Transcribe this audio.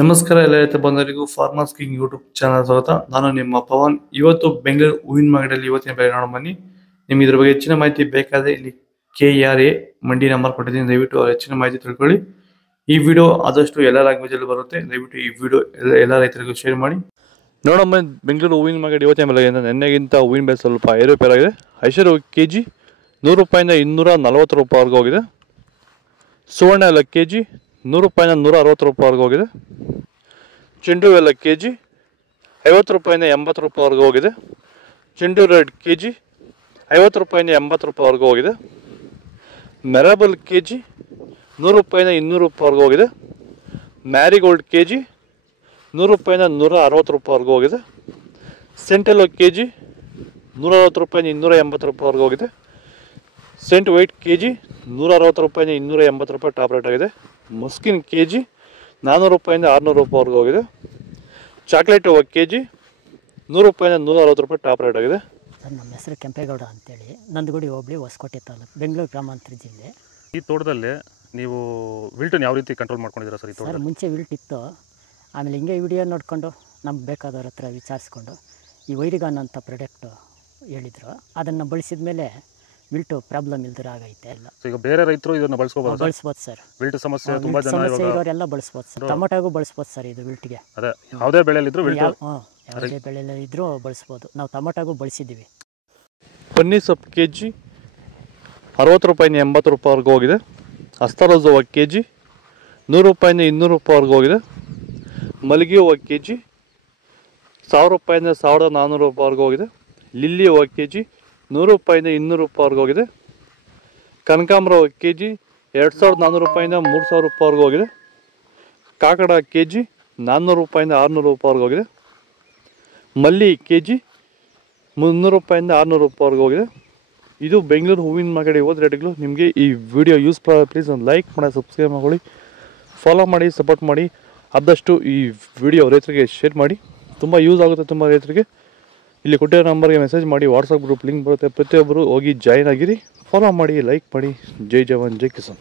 ನಮಸ್ಕಾರ ಎಲ್ಲ ರೈತ ಬಂಧುಗಳಿಗೂ ಫಾರ್ಮರ್ಸ್ ಕಿಂಗ್ ಯೂಟ್ಯೂಬ್ ಚಾನಲ್ ಸ್ವಾಗತ. ನಾನು ನಿಮ್ಮ ಪವನ್. ಇವತ್ತು ಬೆಂಗಳೂರು ಹೂವಿನ ಮಾರ್ಕೆಟಲ್ಲಿ ಇವತ್ತಿನ ಬೆಲೆ ನೋಡೋಣ ಬನ್ನಿ. ನಿಮ್ಗೆ ಇದ್ರ ಬಗ್ಗೆ ಹೆಚ್ಚಿನ ಮಾಹಿತಿ ಬೇಕಾದರೆ ಇಲ್ಲಿ KRA ಮಂಡಿ ನಂಬರ್ ಕೊಟ್ಟಿದ್ದೀನಿ, ದಯವಿಟ್ಟು ಹೆಚ್ಚಿನ ಮಾಹಿತಿ ತಿಳ್ಕೊಳ್ಳಿ. ಈ ವಿಡಿಯೋ ಆದಷ್ಟು ಎಲ್ಲ ಲ್ಯಾಂಗ್ವೇಜ್ ಅಲ್ಲಿ ಬರುತ್ತೆ, ದಯವಿಟ್ಟು ಈ ವಿಡಿಯೋ ಎಲ್ಲ ರೈತರಿಗೂ ಶೇರ್ ಮಾಡಿ. ನೋಡೋಣ ಬೆಂಗಳೂರು ಹೂವಿನ ಮಾರ್ಕೆಟ್ ಇವತ್ತಿನ ಬೆಲೆ ನಿನ್ನೆಗಿಂತ ಹೂವಿನ ಬೆಲೆ ಸ್ವಲ್ಪ ಏರುಪೇರಾಗಿದೆ. ಐಶ್ವರ್ಯ KG 100 ರೂಪಾಯಿಂದ 240 ರೂಪಾಯಿವರೆಗೂ ಹೋಗಿದೆ. ಸುವರ್ಣ ಎಲ್ಲ KG 100 ರೂಪಾಯಿಂದ 160 ರೂಪಾಯಿವರೆಗೂ ಹೋಗಿದೆ. ಚೆಂಡು ಎಲ್ಲ KG 50 ರೂಪಾಯಿಂದ 80 ರೂಪಾಯಿವರೆಗೂ ಹೋಗಿದೆ. ಚೆಂಡು ರೆಡ್ KG 50 ರೂಪಾಯಿಂದ 80 ರೂಪಾಯಿವರೆಗೂ ಹೋಗಿದೆ. ಮೆರಾಬಲ್ KG 100 ರೂಪಾಯಿಂದ 200 ರೂಪಾಯಿವರೆಗೂ ಹೋಗಿದೆ. ಮ್ಯಾರಿಗೋಲ್ಡ್ KG 100 ರೂಪಾಯಿಂದ 160 ರೂಪಾಯಿವರೆಗೂ ಹೋಗಿದೆ. ಸೆಂಟೆಲ್ಲೋ KG 160 ರೂಪಾಯಿಂದ 280 ರೂಪಾಯಿವರೆಗೂ ಹೋಗಿದೆ. ಸೆಂಟ್ ವೈಟ್ KG 160 ರೂಪಾಯಿಂದ 280 ರೂಪಾಯಿ ಟಾಪ್ ರೇಟ್ ಆಗಿದೆ. ಮಸ್ಕಿನ್ KG 400 ರೂಪಾಯಿಂದ 600 ರೂಪಾಯಿವರೆಗೂ ಹೋಗಿದೆ. ಚಾಕ್ಲೇಟ್ KG 100 ರೂಪಾಯಿಂದ 160 ರೂಪಾಯಿ ಟಾಪ್ ರೇಟ್ ಆಗಿದೆ. ಸರ್, ನಮ್ಮ ಹೆಸರು ಕೆಂಪೇಗೌಡ ಅಂತೇಳಿ, ನಂದಗುಡಿ ಹೋಬಳಿ ಹೊಸಕೋಟೆ ತಾಲೂಕು, ಬೆಂಗಳೂರು ಗ್ರಾಮಾಂತರ ಜಿಲ್ಲೆ. ಈ ತೋಟದಲ್ಲಿ ನೀವು ವಿಲ್ಟನ್ನು ಯಾವ ರೀತಿ ಕಂಟ್ರೋಲ್ ಮಾಡ್ಕೊಂಡಿದ್ದೀರಾ ಸರ್? ಈ ತೋಟ ಮುಂಚೆ ವಿಲ್ಟ್ ಇತ್ತು, ಆಮೇಲೆ ಹಿಂಗೆ ವಿಡಿಯೋ ನೋಡಿಕೊಂಡು ನಮ್ಗೆ ಬೇಕಾದವ್ರ ಹತ್ರ ವಿಚಾರಿಸ್ಕೊಂಡು ಈ ವೈರಿಗಾನ್ ಅಂತ ಪ್ರಾಡಕ್ಟು ಹೇಳಿದರು, ಅದನ್ನು ಬಳಸಿದ ಮೇಲೆ ವಿಲ್ಟು ಪ್ರಾಬ್ಲಮ್ ಇಲ್ದಿರ ಆಗೈತೆ. ಎಲ್ಲ ಈಗ ಬೇರೆ ರೈತರು ಇದನ್ನು ಬಳಸ್ಬೋದು ಸರ್. ವಿಲ್ಟ್ ಸಮಸ್ಯೆ ತುಂಬ ಜನ ಇರೋರೆಲ್ಲ ಬಳಸ್ಬೋದು ಸರ್. ಟೊಮೊಟೊಗೂ ಬಳಸ್ಬೋದು ಸರ್ ಇದು ವಿಲ್ಟ್ಗೆ. ಅದೇ ಯಾವುದೇ ಬೆಳೆಯಲ್ಲಿದ್ದರೂ ಯಾವುದೇ ಬೆಳೆಯಲ್ಲಿ ಇದ್ರೂ ಬಳಸ್ಬೋದು. ನಾವು ಟೊಮೊಟೊಗೂ ಬಳಸಿದ್ದೀವಿ. ಪನ್ನೀರ್ ಸೊಪ್ಪು KG 60 ರೂಪಾಯಿಂದ 80 ರೂಪಾಯಿವರೆಗೂ ಹೋಗಿದೆ. ಅಸ್ತಾರೋಸ್ KG 100 ರೂಪಾಯಿಂದ 200 ರೂಪಾಯಿವರೆಗೂ ಹೋಗಿದೆ. ಮಲ್ಲಿಗೆ ಹೂವು KG 1000 ರೂಪಾಯಿಂದ 1400 ರೂಪಾಯಿವರೆಗೂ ಹೋಗಿದೆ. ಲಿಲ್ಲಿ ಹೂವು KG 100 ರೂಪಾಯಿಂದ 200 ರೂಪಾಯಿವರೆಗೂ ಹೋಗಿದೆ. ಕನಕಾಂಬರ KG 2400 ರೂಪಾಯಿಂದ 3000 ರೂಪಾಯಿವರೆಗೂ ಹೋಗಿದೆ. ಕಾಕಡ KG 400 ರೂಪಾಯಿಂದ 600 ರೂಪಾಯಿವರೆಗೂ ಹೋಗಿದೆ. ಮಲ್ಲಿ KG 300 ರೂಪಾಯಿಂದ 600 ರೂಪಾಯಿವರೆಗೂ ಹೋಗಿದೆ. ಇದು ಬೆಂಗಳೂರು ಹೂವಿನ ಮಾರ್ಕೆಟ್ ಇವತ್ತು ರೇಟ್ಗಳು. ನಿಮಗೆ ಈ ವಿಡಿಯೋ ಯೂಸ್ ಪ್ಲೀಸ್ ಒಂದು ಲೈಕ್ ಮಾಡಿ, ಸಬ್ಸ್ಕ್ರೈಬ್ ಮಾಡ್ಕೊಳ್ಳಿ, ಫಾಲೋ ಮಾಡಿ, ಸಪೋರ್ಟ್ ಮಾಡಿ. ಆದಷ್ಟು ಈ ವಿಡಿಯೋ ರೈತರಿಗೆ ಶೇರ್ ಮಾಡಿ, ತುಂಬ ಯೂಸ್ ಆಗುತ್ತೆ ತುಂಬ ರೈತರಿಗೆ. ಇಲ್ಲಿ ಕೊಟ್ಟಿರೋ ನಂಬರ್ಗೆ ಮೆಸೇಜ್ ಮಾಡಿ, ವಾಟ್ಸಪ್ ಗ್ರೂಪ್ ಲಿಂಕ್ ಬರುತ್ತೆ, ಪ್ರತಿಯೊಬ್ಬರು ಹೋಗಿ ಜಾಯ್ನ್ ಆಗಿರಿ, ಫಾಲೋ ಮಾಡಿ, ಲೈಕ್ ಮಾಡಿ. ಜೈ ಜವಾನ್ ಜೈ ಕಿಸಾನ್.